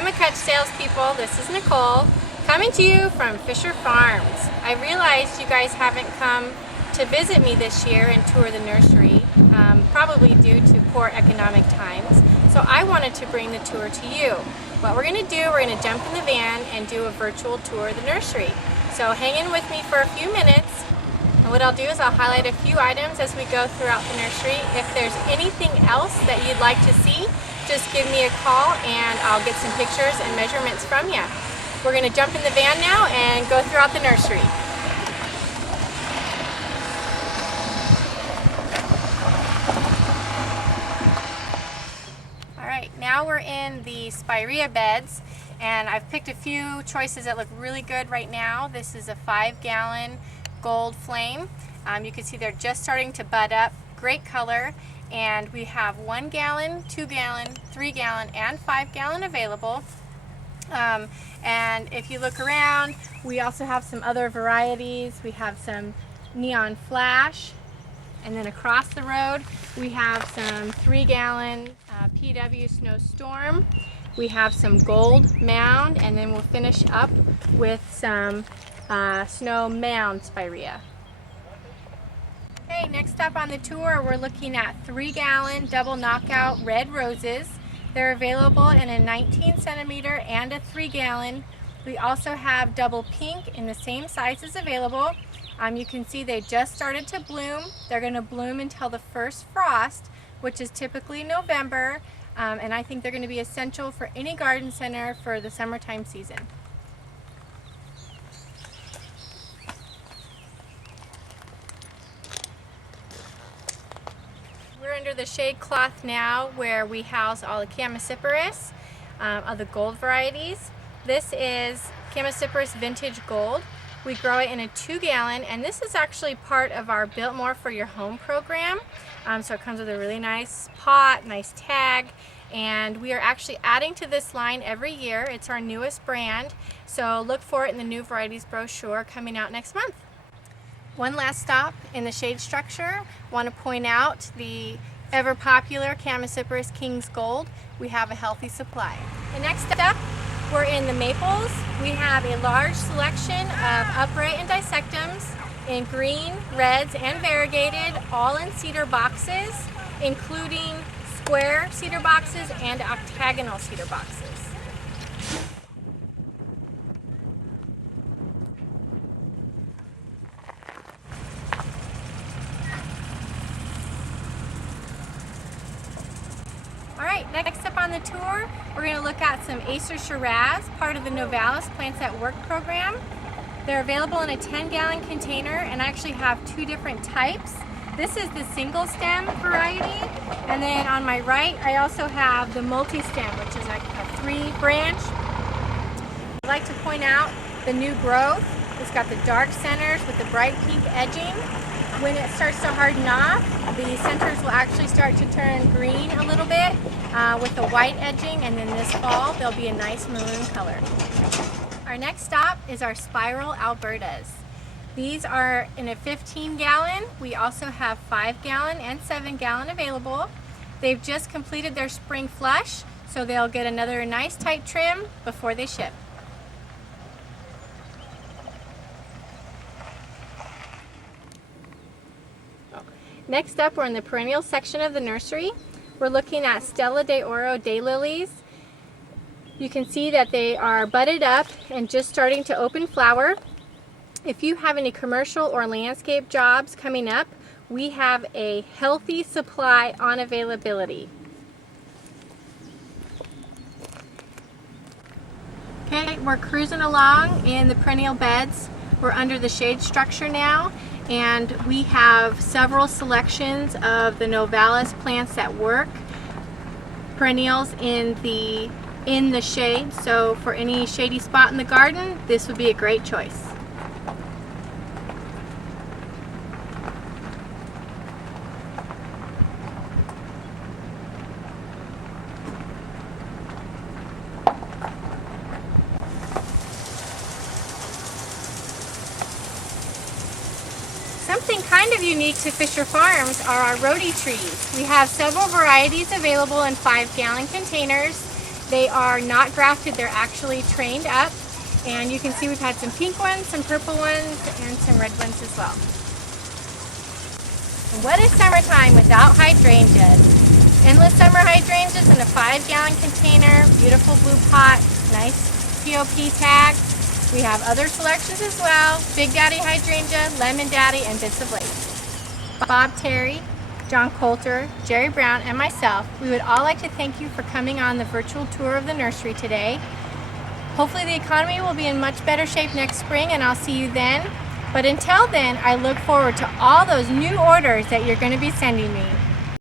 Hi Mchutchison salespeople, this is Nicole coming to you from Fisher Farms. I realized you guys haven't come to visit me this year and tour the nursery, probably due to poor economic times. So I wanted to bring the tour to you. What we're going to do, we're going to jump in the van and do a virtual tour of the nursery. So hang in with me for a few minutes. And what I'll do is I'll highlight a few items as we go throughout the nursery. If there's anything else that you'd like to see, just give me a call and I'll get some pictures and measurements from you. We're going to jump in the van now and go throughout the nursery. Alright, now we're in the spirea beds, and I've picked a few choices that look really good right now. This is a 5-gallon gold flame. You can see they're just starting to bud up. Great color. And we have 1 gallon, 2 gallon, 3 gallon, and 5 gallon available. And if you look around, we also have some other varieties. We have some neon flash, and then across the road we have some 3 gallon PW snowstorm. We have some gold mound, and then we'll finish up with some snow mound spirea. Okay, next up on the tour, we're looking at 3-gallon double knockout red roses. They're available in a 19 centimeter and a 3-gallon. We also have double pink in the same sizes available. You can see they just started to bloom. They're going to bloom until the first frost, which is typically November, and I think they're going to be essential for any garden center for the summertime season. We're under the shade cloth now, where we house all the Chamaecyparis of the gold varieties. This is Chamaecyparis Vintage Gold. We grow it in a 2-gallon, and this is actually part of our Built More for Your Home program. So it comes with a really nice pot, nice tag, and we are actually adding to this line every year. It's our newest brand, so look for it in the new varieties brochure coming out next month. One last stop in the shade structure. I want to point out the ever popular Chamaecyparis King's Gold. We have a healthy supply. The next step, we're in the maples. We have a large selection of upright and dissectums in green, reds, and variegated, all in cedar boxes, including square cedar boxes and octagonal cedar boxes. Alright, next up on the tour, we're going to look at some Acer Shiraz, part of the Novalis Plants at Work program. They're available in a 10-gallon container, and I actually have 2 different types. This is the single stem variety, and then on my right I also have the multi-stem, which is like a 3-branch. I'd like to point out the new growth. It's got the dark centers with the bright pink edging. When it starts to harden off, the centers will actually start to turn green a little bit with the white edging, and then this fall they'll be a nice maroon color. Our next stop is our Spiral Albertas. These are in a 15-gallon. We also have 5-gallon and 7-gallon available. They've just completed their spring flush, so they'll get another nice tight trim before they ship. Next up, we're in the perennial section of the nursery. We're looking at Stella de Oro daylilies. You can see that they are budded up and just starting to open flower. If you have any commercial or landscape jobs coming up, we have a healthy supply on availability. Okay, we're cruising along in the perennial beds. We're under the shade structure now, and we have several selections of the Novalis Plants at Work perennials in the shade. So for any shady spot in the garden, this would be a great choice. Something kind of unique to Fisher Farms are our rhodie trees. We have several varieties available in 5-gallon containers, They are not grafted, they're actually trained up. And you can see we've had some pink ones, some purple ones, and some red ones as well. What is summertime without hydrangeas? Endless summer hydrangeas in a 5-gallon container, beautiful blue pot, nice POP tag. We have other selections as well, Big Daddy Hydrangea, Lemon Daddy, and Bits of Lace. Bob Terry, John Coulter, Jerry Brown, and myself, we would all like to thank you for coming on the virtual tour of the nursery today. Hopefully the economy will be in much better shape next spring, and I'll see you then. But until then, I look forward to all those new orders that you're going to be sending me.